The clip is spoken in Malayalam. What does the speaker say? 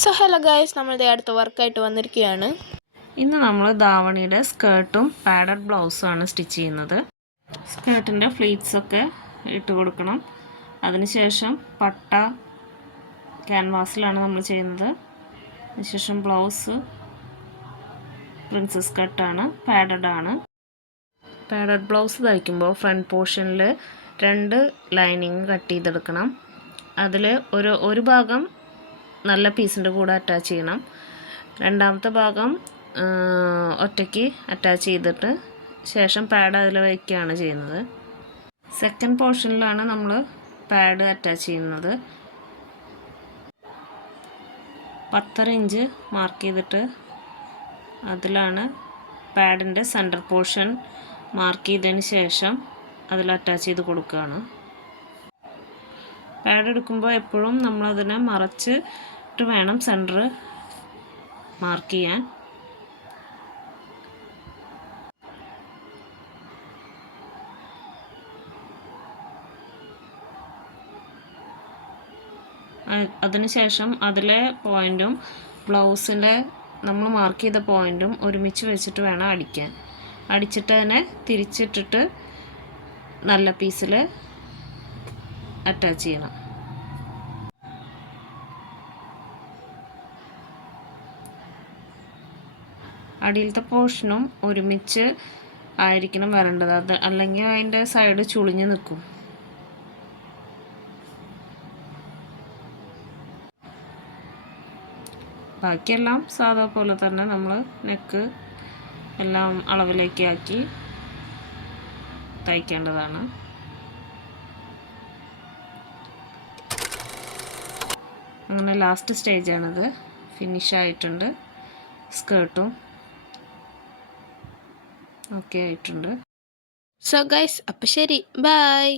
സോ ഹലോ ഗൈസ്, നമ്മളുടെ അടുത്ത വർക്കായിട്ട് വന്നിരിക്കുകയാണ്. ഇന്ന് നമ്മൾ ധാവണിയുടെ സ്കേർട്ടും പാഡഡ് ബ്ലൗസുമാണ് സ്റ്റിച്ച് ചെയ്യുന്നത്. സ്കേർട്ടിൻ്റെ ഫ്ലീറ്റ്സൊക്കെ ഇട്ട് കൊടുക്കണം. അതിനുശേഷം പട്ട ക്യാൻവാസിലാണ് നമ്മൾ ചെയ്യുന്നത്. അതിനുശേഷം ബ്ലൗസ് പ്രിൻസസ് കട്ടാണ്, പാഡഡാണ്. പാഡഡ് ബ്ലൗസ് തയ്ക്കുമ്പോൾ ഫ്രണ്ട് പോർഷനിൽ 2 ലൈനിങ് കട്ട് ചെയ്തെടുക്കണം. അതിൽ ഒരു ഭാഗം നല്ല പീസിൻ്റെ കൂടെ അറ്റാച്ച് ചെയ്യണം. രണ്ടാമത്തെ ഭാഗം ഒറ്റയ്ക്ക് അറ്റാച്ച് ചെയ്തിട്ട് ശേഷം പാഡ് അതിൽ വയ്ക്കുകയാണ് ചെയ്യുന്നത്. സെക്കൻഡ് പോർഷനിലാണ് നമ്മൾ പാഡ് അറ്റാച്ച് ചെയ്യുന്നത്. 10.5 ഇഞ്ച് മാർക്ക് ചെയ്തിട്ട് അതിലാണ് പാഡിൻ്റെ സെൻറ്റർ പോർഷൻ മാർക്ക് ചെയ്തതിന് ശേഷം അതിൽ അറ്റാച്ച് ചെയ്ത് കൊടുക്കുകയാണ്. പാഡ് എടുക്കുമ്പോൾ എപ്പോഴും നമ്മളതിനെ മറച്ചിട്ട് വേണം സെൻറ്റർ മാർക്ക് ചെയ്യാൻ. അതിനുശേഷം അതിലെ പോയിൻറ്റും ബ്ലൗസിൻ്റെ നമ്മൾ മാർക്ക് ചെയ്ത പോയിൻറ്റും ഒരുമിച്ച് വെച്ചിട്ട് വേണം അടിക്കാൻ. അടിച്ചിട്ട് അതിനെ തിരിച്ചിട്ടിട്ട് നല്ല പീസിൽ അറ്റാച്ച് ചെയ്യണം. അടിയിലത്തെ പോർഷനും ഒരുമിച്ച് ആയിരിക്കണം വരേണ്ടത്. അത് അല്ലെങ്കിൽ അതിൻ്റെ സൈഡ് ചുളിഞ്ഞ് നിൽക്കും. ബാക്കിയെല്ലാം സാധാ പോലെ തന്നെ നമ്മൾ നെക്ക് എല്ലാം അളവിലേക്ക് ആക്കി തയ്ക്കേണ്ടതാണ്. അങ്ങനെ ലാസ്റ്റ് സ്റ്റേജാണിത്. ഫിനിഷ് ആയിട്ടുണ്ട്. സ്കേർട്ടും ഓക്കെ ആയിട്ടുണ്ട്. സോ ഗൈസ്, അപ്പോൾ ശരി, ബൈ.